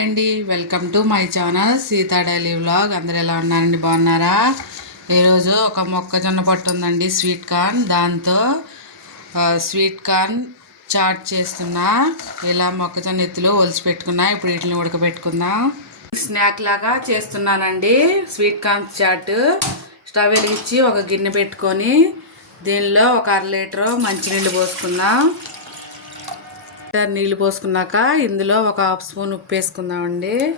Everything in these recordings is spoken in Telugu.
అండి welcome to my channel Sita daily vlog. అందరు ఎలా ఉన్నారండి? బాగున్నారా? ఈరోజు ఒక మొక్కజొన్న పట్టు ఉందండి స్వీట్ కార్న్. దాంతో స్వీట్ కార్న్ చాట్ చేస్తున్నా. ఇలా మొక్కజొన్న ఎత్తులు ఒలిచి పెట్టుకున్నా. ఇప్పుడు వీటిని ఉడకబెట్టుకుందాం. స్నాక్ లాగా చేస్తున్నానండి స్వీట్ కార్న్ చాట్. స్టవ్ వెలిగించి ఒక గిన్నె పెట్టుకొని దీనిలో ఒక అర లీటరు మంచినీళ్ళు పోసుకుందాం. నీళ్ళు పోసుకున్నాక ఇందులో ఒక హాఫ్ స్పూన్ ఉప్పు వేసుకుందామండి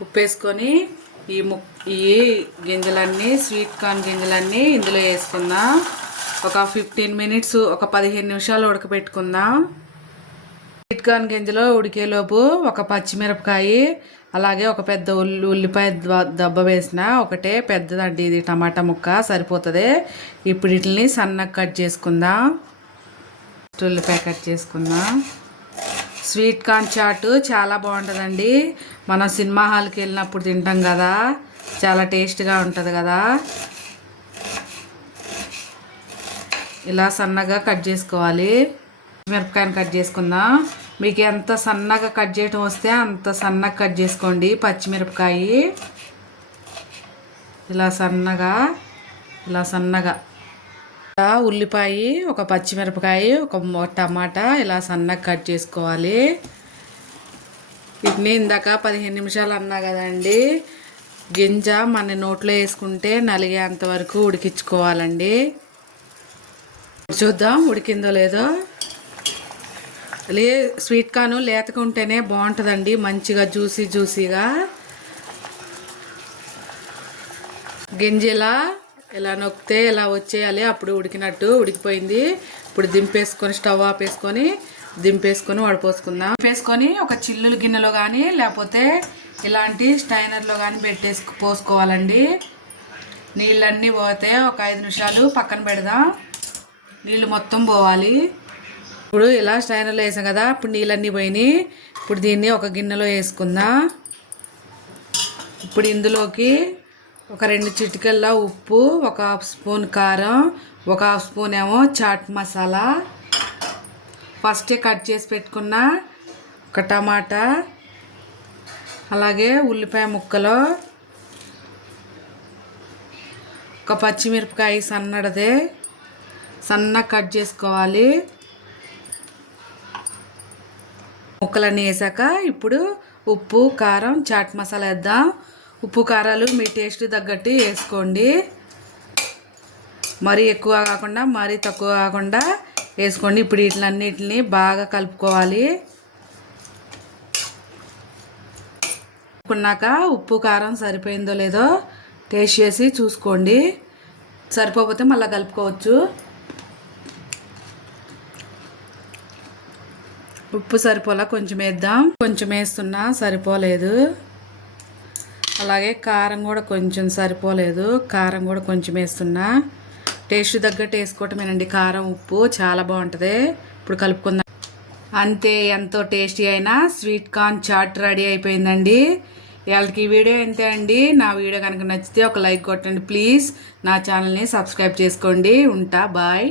ఉప్పు వేసుకొని ఈ ము ఈ గింజలన్నీ స్వీట్ కార్న్ గింజలన్నీ ఇందులో వేసుకుందాం. ఒక ఫిఫ్టీన్ మినిట్స్ ఒక పదిహేను నిమిషాలు ఉడకబెట్టుకుందాం స్వీట్ కార్న్ గింజలో ఉడికేలోపు ఒక పచ్చిమిరపకాయ అలాగే ఒక పెద్ద ఉల్లి ఉల్లిపాయ ద- దెబ్బ వేసిన ఒకటే పెద్దదండి ఇది టమాటా ముక్క సరిపోతుంది. ఇప్పుడు వీటిని సన్నగా కట్ చేసుకుందాం. ఉల్లిపాయ కట్ చేసుకుందాం. స్వీట్ కార్న్ చాట్ చాలా బాగుంటుందండి. మనం సినిమా హాల్కి వెళ్ళినప్పుడు తింటాం కదా. చాలా టేస్ట్గా ఉంటుంది కదా. ఇలా సన్నగా కట్ చేసుకోవాలి. మిరపకాయని కట్ చేసుకుందాం. మీకు ఎంత సన్నగా కట్ చేయటం వస్తే అంత సన్నగా కట్ చేసుకోండి పచ్చిమిరపకాయ. ఇలా సన్నగా ఇలా సన్నగా. ఉల్లిపాయ ఒక పచ్చిమిరపకాయ ఒక టమాటా ఇలా సన్నగా కట్ చేసుకోవాలి. వీటిని ఇందాక పదిహేను నిమిషాలు అన్నా కదండి. గింజ మన నోట్లో వేసుకుంటే నలిగేంత వరకు ఉడికించుకోవాలండి. చూద్దాం ఉడికిందో లేదో. లే స్వీట్ కాను లేతగా ఉంటేనే బాగుంటుందండి. మంచిగా జ్యూసీ జ్యూసీగా. గింజలా ఇలా నొక్కితే ఇలా వచ్చేయాలి అప్పుడు ఉడికినట్టు ఉడికిపోయింది. ఇప్పుడు దింపేసుకొని స్టవ్ ఆపేసుకొని దింపేసుకొని వడపోసుకుందాం. దింపేసుకొని ఒక చిల్లులు గిన్నెలో కానీ లేకపోతే ఇలాంటి స్టైనర్లో కానీ పెట్టేసి పోసుకోవాలండి. నీళ్ళన్నీ పోతే ఒక ఐదు నిమిషాలు పక్కన పెడదాం. నీళ్ళు మొత్తం పోవాలి. ఇప్పుడు ఇలా స్టైనర్లో వేసాం కదా ఇప్పుడు నీళ్ళన్నీ పోయినాయి. ఇప్పుడు దీన్ని ఒక గిన్నెలో వేసుకుందాం. ఇప్పుడు ఇందులోకి ఒక రెండు చిటికల్లో ఉప్పు ఒక హాఫ్ స్పూన్ కారం ఒక హాఫ్ స్పూన్ ఏమో చాట్ మసాలా. ఫస్టే కట్ చేసి పెట్టుకున్న ఒక టమాటా అలాగే ఉల్లిపాయ ముక్కలు ఒక పచ్చిమిరపకాయ సన్నడదే సన్నగా కట్ చేసుకోవాలి. ముక్కలన్నీ వేసాక ఇప్పుడు ఉప్పు కారం చాట్ మసాలా వేద్దాం. ఉప్పు కారాలు మీ టేస్ట్ తగ్గట్టు వేసుకోండి. మరీ ఎక్కువ కాకుండా మరీ తక్కువ కాకుండా వేసుకోండి. ఇప్పుడు వీటిలన్నిటిని బాగా కలుపుకోవాలి. కలుపుకున్నాక ఉప్పు కారం సరిపోయిందో లేదో టేస్ట్ చేసి చూసుకోండి. సరిపోతే మళ్ళీ కలుపుకోవచ్చు. ఉప్పు సరిపోలా కొంచెం వేద్దాం. కొంచెం వేస్తున్నా సరిపోలేదు. అలాగే కారం కూడా కొంచెం సరిపోలేదు. కారం కూడా కొంచెం వేస్తున్నా. టేస్ట్ తగ్గట్టు వేసుకోవటమేనండి. కారం ఉప్పు చాలా బాగుంటుంది. ఇప్పుడు కలుపుకుందాం. అంతే ఎంతో టేస్టీ అయిన స్వీట్ కార్న్ చాట్ రెడీ అయిపోయిందండి. వాళ్ళకి ఈ వీడియో అంతే అండి. నా వీడియో కనుక నచ్చితే ఒక లైక్ కొట్టండి ప్లీజ్. నా ఛానల్ని సబ్స్క్రైబ్ చేసుకోండి. ఉంటా బాయ్.